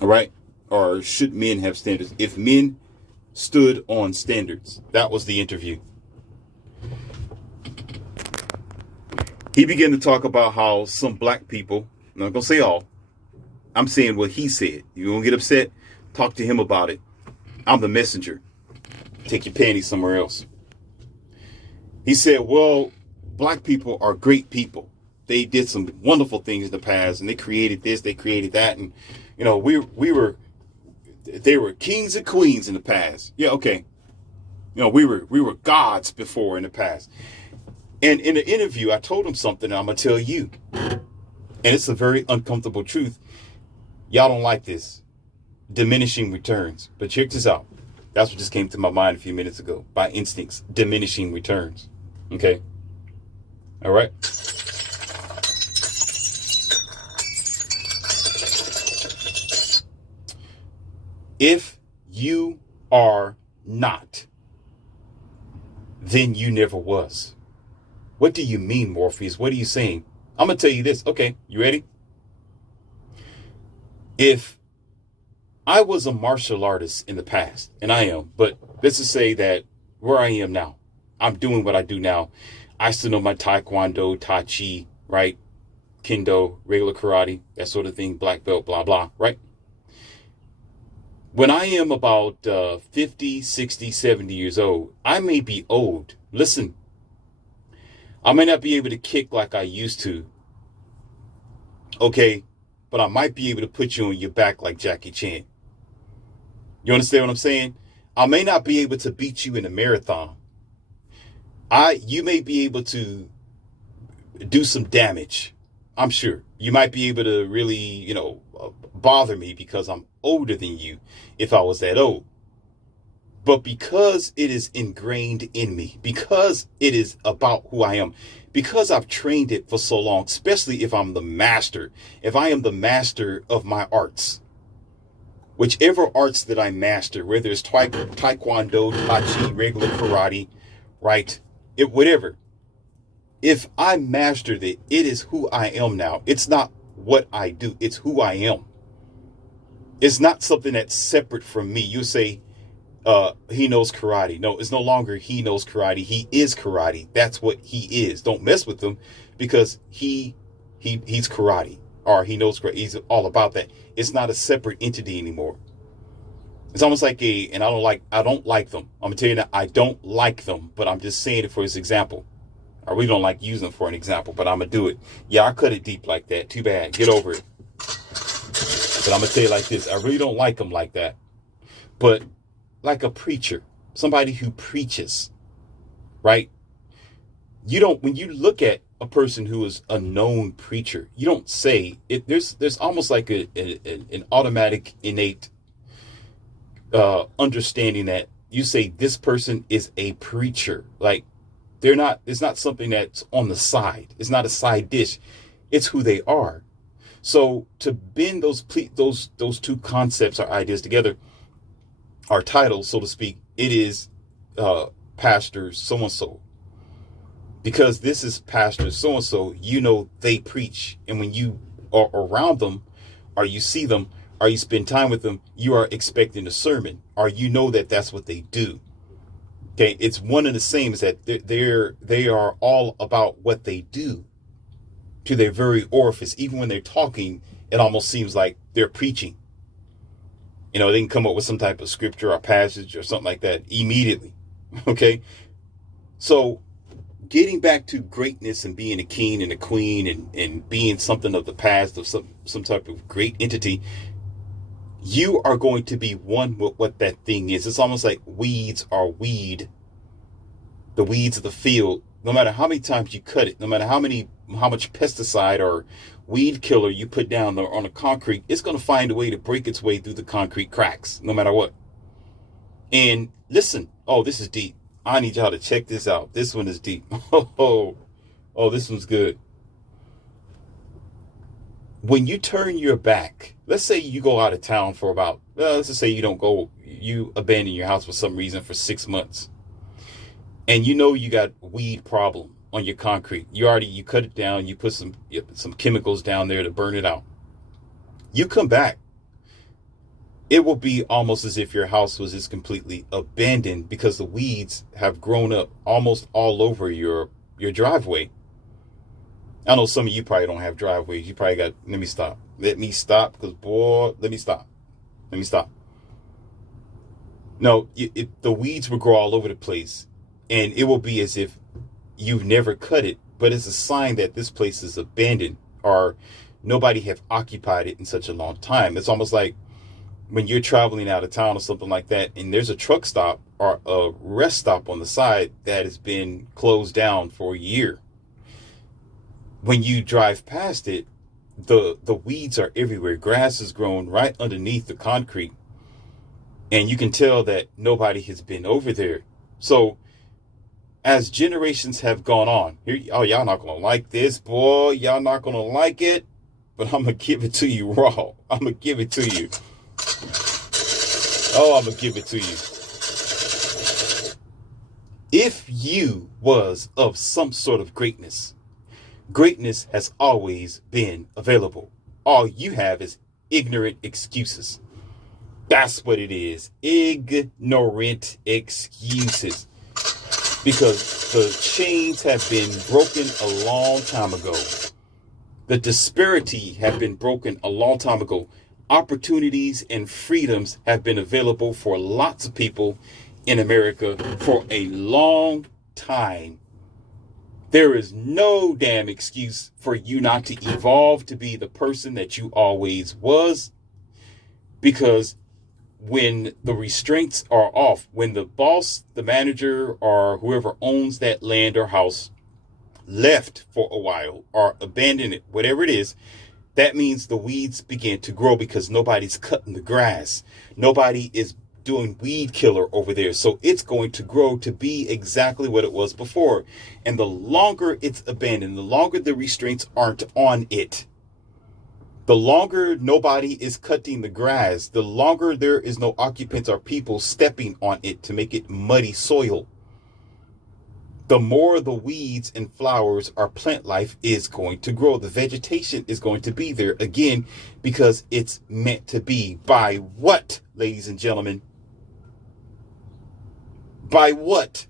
All right. Or should men have standards? If men stood on standards, that was the interview. He began to talk about how some black people, I'm not going to say all, I'm saying what he said. You won't get upset? Talk to him about it. I'm the messenger. Take your panties somewhere else. He said, well, black people are great people. They did some wonderful things in the past, and they created this, they created that, and you know, they were kings and queens in the past. Yeah, okay. You know, we were gods before in the past. And in the interview, I told him something, and I'm gonna tell you, and it's a very uncomfortable truth. Y'all don't like this. Diminishing returns. But check this out. That's what just came to my mind a few minutes ago. By instincts, diminishing returns. Okay? All right? If you are not, then you never was. What do you mean, Morpheus? What are you saying? I'm going to tell you this. Okay, you ready? If I was a martial artist in the past, and I am, but let's just say that where I am now, I'm doing what I do now. I still know my Taekwondo, Tai Chi, right? Kendo, regular karate, that sort of thing, black belt, blah, blah, right? When I am about 50, 60, 70 years old, I may be old. Listen, I may not be able to kick like I used to. Okay, but I might be able to put you on your back like Jackie Chan. You understand what I'm saying? I may not be able to beat you in a marathon. You may be able to do some damage. I'm sure. You might be able to really, bother me because I'm older than you if I was that old. But because it is ingrained in me, because it is about who I am, because I've trained it for so long, especially if I'm the master, if I am the master of my arts, whichever arts that I master, whether it's Taekwondo, Tai Chi, regular karate, right? Whatever. If I mastered it, it is who I am now. It's not what I do. It's who I am. It's not something that's separate from me. You say, he knows karate. No, it's no longer he knows karate. He is karate. That's what he is. Don't mess with him because he's karate, or he knows karate. He's all about that. It's not a separate entity anymore. It's almost like and I don't like them. I'm gonna tell you that I don't like them, but I'm just saying it for his example. I really don't like using them for an example, but I'm gonna do it. Yeah, I cut it deep like that. Too bad. Get over it. But I'm gonna tell you like this. I really don't like them like that. But like a preacher, somebody who preaches, right? When you look at a person who is a known preacher, you don't say it. There's almost like an automatic, innate understanding that you say this person is a preacher. Like it's not something that's on the side. It's not a side dish. It's who they are. So to bend those two concepts or ideas together, our title, so to speak, it is Pastor so-and-so. Because this is Pastor so-and-so, they preach. And when you are around them, or you see them, or you spend time with them, you are expecting a sermon, or that's what they do. Okay, it's one and the same, is that they are all about what they do to their very orifice. Even when they're talking, it almost seems like they're preaching. They can come up with some type of scripture or passage or something like that immediately. Okay. So getting back to greatness and being a king and a queen and being something of the past, of some type of great entity, you are going to be one with what that thing is. It's almost like weeds are weed. The weeds of the field, no matter how many times you cut it, no matter how much pesticide or weed killer you put down on the concrete, it's going to find a way to break its way through the concrete cracks, no matter what. And listen, this is deep. I need y'all to check this out. This one is deep. Oh, this one's good. When you turn your back, let's say you go out of town for about, let's just say you abandon your house for some reason for 6 months. And you got weed problem on your concrete. You cut it down, you put some chemicals down there to burn it out. You come back. it will be almost as if your house was just completely abandoned because the weeds have grown up almost all over your driveway. I know some of you probably don't have driveways. You probably got, let me stop. Let me stop because, boy, let me stop. Let me stop. No, the weeds will grow all over the place, and it will be as if you've never cut it, but it's a sign that this place is abandoned or nobody have occupied it in such a long time. It's almost like when you're traveling out of town or something like that, and there's a truck stop or a rest stop on the side that has been closed down for a year. When you drive past it, the weeds are everywhere. Grass is growing right underneath the concrete. And you can tell that nobody has been over there. So as generations have gone on, here, oh, y'all not going to like this, boy. Y'all not going to like it. But I'm going to give it to you raw. I'm going to give it to you. Oh, I'm going to give it to you. If you was of some sort of greatness, greatness has always been available. All you have is ignorant excuses. That's what it is. Ignorant excuses. Because the chains have been broken a long time ago. The disparity have been broken a long time ago. Opportunities and freedoms have been available for lots of people in America for a long time. There is no damn excuse for you not to evolve to be the person that you always was. Because when the restraints are off, when the boss, the manager, or whoever owns that land or house left for a while or abandoned it, whatever it is, that means the weeds begin to grow because nobody's cutting the grass. Nobody is doing weed killer over there. So it's going to grow to be exactly what it was before. And the longer it's abandoned, the longer the restraints aren't on it, the longer nobody is cutting the grass, the longer there is no occupants or people stepping on it to make it muddy soil, the more the weeds and flowers or plant life is going to grow. The vegetation is going to be there again because it's meant to be. By what, ladies and gentlemen? By what?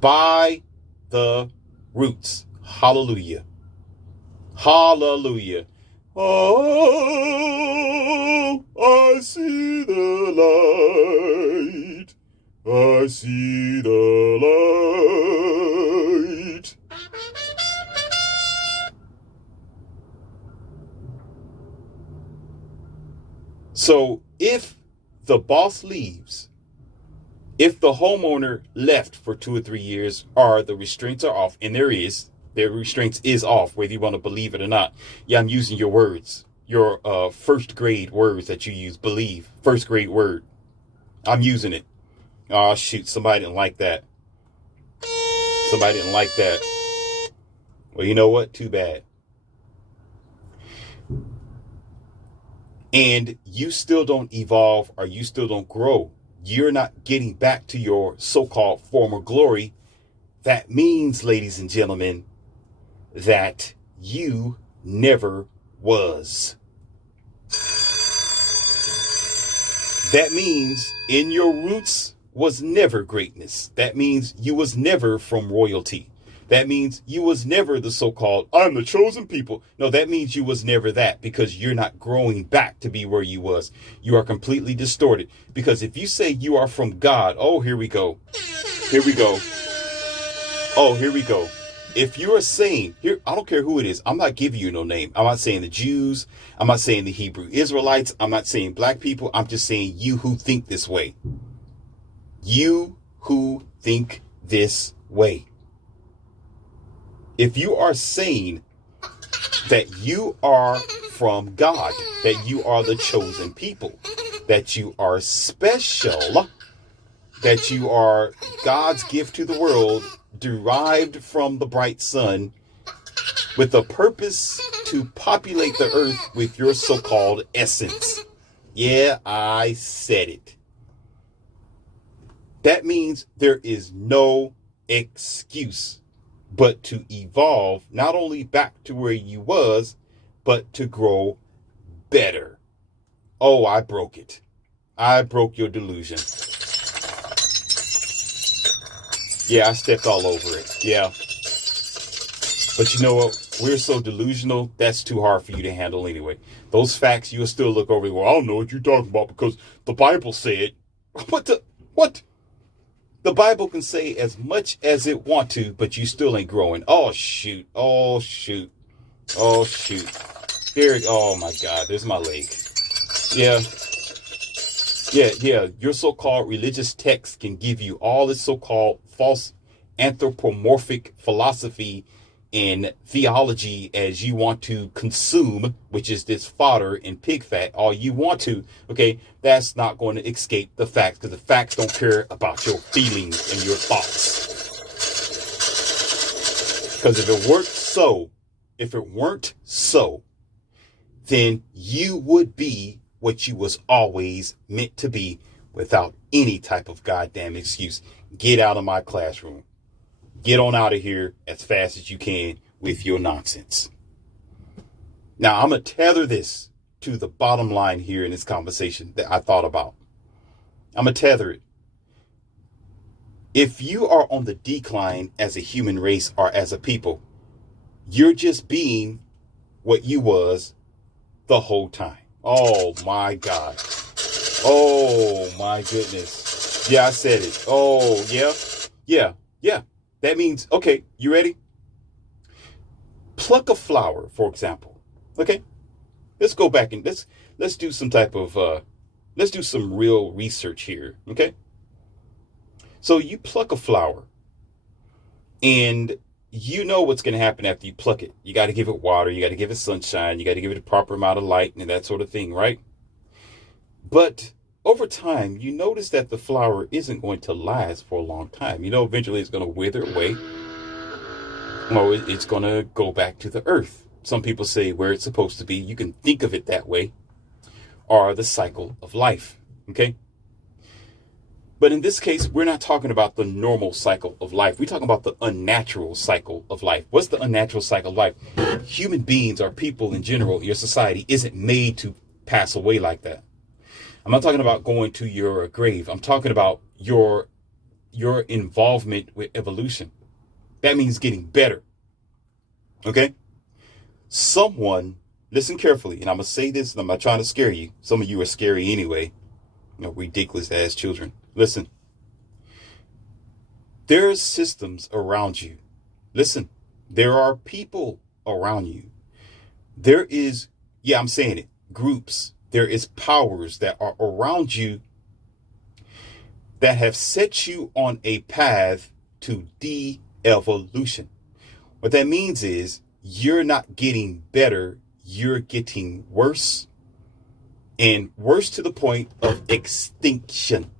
By the roots. Hallelujah. Hallelujah. Oh, I see the light. I see the light. So if the boss leaves, if the homeowner left for 2 or 3 years, or the restraints are off, and their restraints is off, whether you want to believe it or not. Yeah, I'm using your words, your first grade words that you use, believe, first grade word. I'm using it. Oh, shoot, somebody didn't like that. Somebody didn't like that. Well, you know what? Too bad. And you still don't evolve, or you still don't grow. You're not getting back to your so-called former glory. That means, ladies and gentlemen, that you never was. That means in your roots was never greatness. That means you was never from royalty. That means you was never the so-called, I'm the chosen people. No, that means you was never that, because you're not growing back to be where you was. You are completely distorted. Because if you say you are from God, oh, here we go. Here we go. Oh, here we go. If you're saying, here, I don't care who it is. I'm not giving you no name. I'm not saying the Jews. I'm not saying the Hebrew Israelites. I'm not saying black people. I'm just saying you who think this way. You who think this way. If you are saying that you are from God, that you are the chosen people, that you are special, that you are God's gift to the world, derived from the bright sun, with a purpose to populate the earth with your so-called essence. Yeah, I said it. That means there is no excuse but to evolve, not only back to where you was, but to grow better. Oh, I broke it. I broke your delusion. Yeah, I stepped all over it. Yeah. But you know what? We're so delusional, that's too hard for you to handle anyway. Those facts, you'll still look over and go, I don't know what you're talking about because the Bible said. What the? What? The Bible can say as much as it want to, but you still ain't growing. Oh, shoot. Oh, shoot. Oh, shoot. Here, oh, my God. There's my leg. Yeah. Yeah. Your so-called religious text can give you all this so-called false anthropomorphic philosophy and theology as you want to consume, which is this fodder and pig fat, all you want to. Okay, that's not going to escape the facts, because the facts don't care about your feelings and your thoughts. Because if it weren't so, then you would be what you was always meant to be without any type of goddamn excuse. Get out of my classroom. Get on out of here as fast as you can with your nonsense. Now, I'm going to tether this to the bottom line here in this conversation that I thought about. I'm going to tether it. If you are on the decline as a human race or as a people, you're just being what you was the whole time. Oh, my God. Oh, my goodness. Yeah, I said it. Oh, yeah. That means, okay, you ready? Pluck a flower, for example. Okay? Let's go back and let's do some type of, let's do some real research here. Okay? So you pluck a flower and you know what's going to happen after you pluck it. You got to give it water. You got to give it sunshine. You got to give it a proper amount of light and that sort of thing, right? But over time, you notice that the flower isn't going to last for a long time. You know, eventually it's going to wither away. Or it's going to go back to the earth. Some people say where it's supposed to be. You can think of it that way. Or the cycle of life. Okay? But in this case, we're not talking about the normal cycle of life. We're talking about the unnatural cycle of life. What's the unnatural cycle of life? Human beings or people in general, your society isn't made to pass away like that. I'm not talking about going to your grave. I'm talking about your involvement with evolution. That means getting better. Okay? Someone, listen carefully, and I'm going to say this, and I'm not trying to scare you. Some of you are scary anyway. You know, ridiculous ass children. Listen. There's systems around you. Listen. There are people around you. There is, I'm saying it, groups. There is powers that are around you that have set you on a path to de-evolution. What that means is you're not getting better, you're getting worse, and worse to the point of extinction.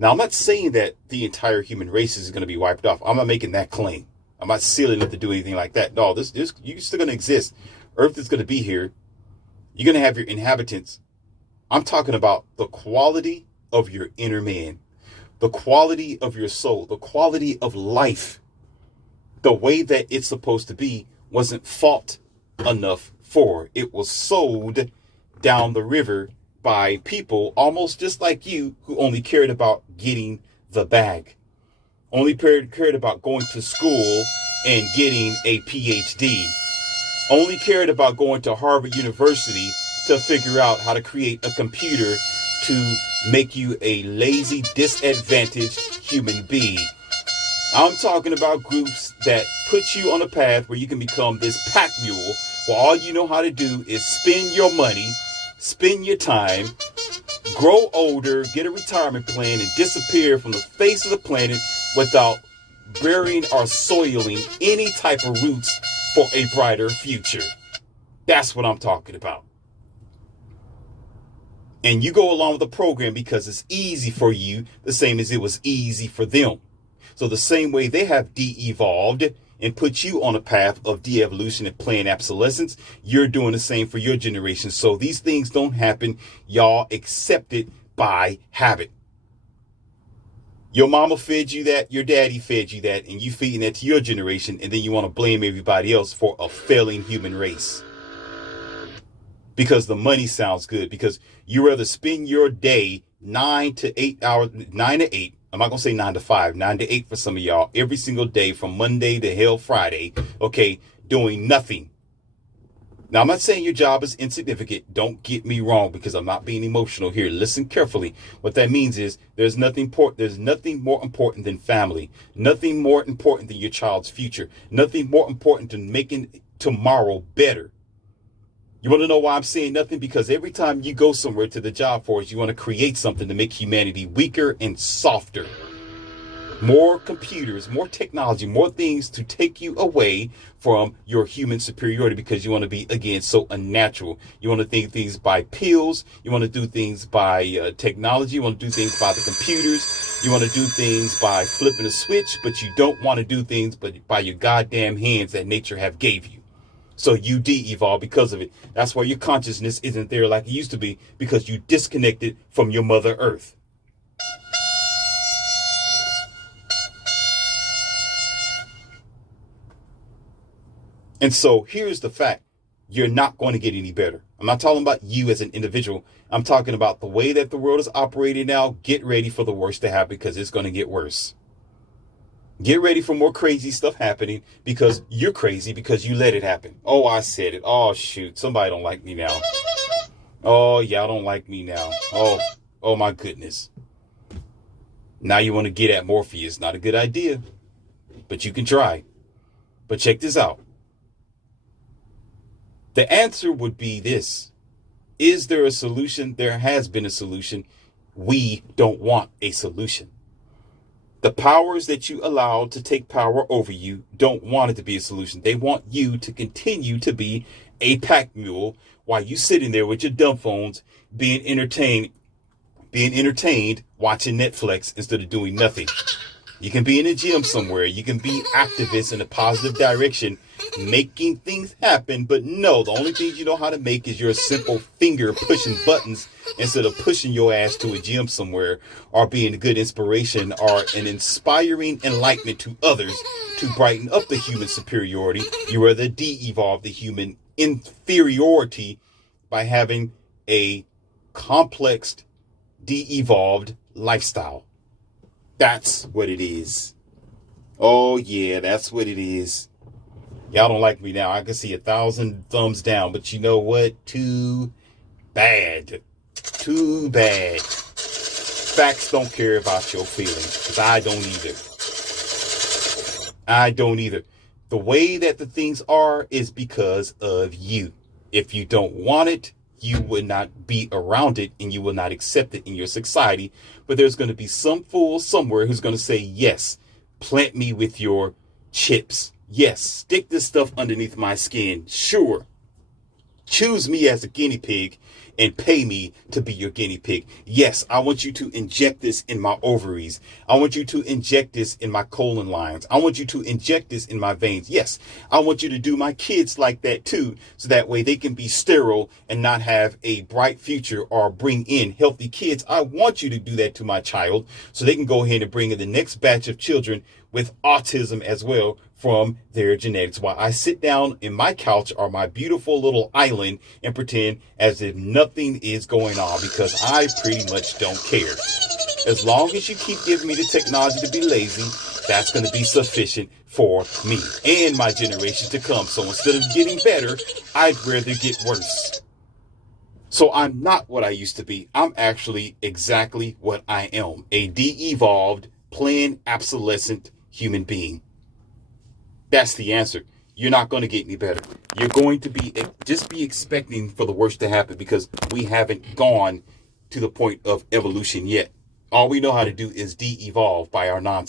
Now, I'm not saying that the entire human race is going to be wiped off. I'm not making that claim. I'm not sealing it to do anything like that. No, you're still going to exist. Earth is going to be here. You're going to have your inhabitants. I'm talking about the quality of your inner man, the quality of your soul, the quality of life. The way that it's supposed to be wasn't fought enough for. It was sold down the river by people almost just like you who only cared about getting the bag, only cared about going to school and getting a PhD, only cared about going to Harvard University to figure out how to create a computer to make you a lazy, disadvantaged human being. I'm talking about groups that put you on a path where you can become this pack mule, where all you know how to do is spend your money, spend your time, grow older, get a retirement plan, and disappear from the face of the planet without burying or soiling any type of roots for a brighter future. That's what I'm talking about. And you go along with the program because it's easy for you, the same as it was easy for them. So the same way they have de-evolved and put you on a path of de-evolution and planned obsolescence, you're doing the same for your generation. So these things don't happen. Y'all accept it by habit. Your mama fed you that, your daddy fed you that, and you feeding that to your generation, and then you want to blame everybody else for a failing human race. because the money sounds good, because you rather spend your day 9 to 8 hours, 9 to 8. I'm not going to say 9 to 5, 9 to 8 for some of y'all, every single day from Monday to hell Friday, okay, doing nothing. Now, I'm not saying your job is insignificant. Don't get me wrong, because I'm not being emotional here. Listen carefully. What that means is there's nothing more important than family. Nothing more important than your child's future. Nothing more important than making tomorrow better. You want to know why I'm saying nothing? Because every time you go somewhere to the job force, you want to create something to make humanity weaker and softer. More computers, more technology, more things to take you away from your human superiority, because you want to be, again, so unnatural. You want to think things by pills. You want to do things by technology. You want to do things by the computers. You want to do things by flipping a switch, but you don't want to do things by your goddamn hands that nature have gave you. So you de-evolve because of it. That's why your consciousness isn't there like it used to be, because you disconnected from your Mother Earth. And so here's the fact. You're not going to get any better. I'm not talking about you as an individual. I'm talking about the way that the world is operating now. Get ready for the worst to happen, because it's going to get worse. Get ready for more crazy stuff happening, because you're crazy because you let it happen. Oh, I said it. Oh, shoot. Somebody don't like me now. Oh, y'all don't like me now. Oh my goodness. Now you want to get at Morpheus. Not a good idea, but you can try. But check this out. The answer would be this. Is there a solution? There has been a solution. We don't want a solution. The powers that you allow to take power over you don't want it to be a solution. They want you to continue to be a pack mule while you sitting there with your dumb phones being entertained watching Netflix instead of doing nothing. You can be in a gym somewhere. You can be activists in a positive direction, making things happen. But no, the only things you know how to make is your simple finger pushing buttons instead of pushing your ass to a gym somewhere, or being a good inspiration or an inspiring enlightenment to others to brighten up the human superiority. You rather de-evolve the human inferiority by having a complex, de-evolved lifestyle. That's what it is. Oh, yeah, that's what it is. Y'all don't like me now. I can see 1,000 thumbs down, but you know what? Too bad. Too bad. Facts don't care about your feelings, because I don't either. I don't either. The way that the things are is because of you. If you don't want it, you would not be around it, and you will not accept it in your society. But there's going to be some fool somewhere who's going to say, yes, plant me with your chips. Yes, stick this stuff underneath my skin. Sure. Choose me as a guinea pig and pay me to be your guinea pig. Yes, I want you to inject this in my ovaries. I want you to inject this in my colon lines. I want you to inject this in my veins. Yes, I want you to do my kids like that too, so that way they can be sterile and not have a bright future or bring in healthy kids. I want you to do that to my child so they can go ahead and bring in the next batch of children with autism as well from their genetics, while I sit down in my couch or my beautiful little island and pretend as if nothing is going on, because I pretty much don't care. As long as you keep giving me the technology to be lazy, that's going to be sufficient for me and my generation to come. So instead of getting better, I'd rather get worse. So I'm not what I used to be. I'm actually exactly what I am, a de-evolved, plain, obsolescent human being. That's the answer. You're not going to get any better. You're going to be expecting for the worst to happen, because we haven't gone to the point of evolution yet. All we know how to do is de-evolve by our nonsense.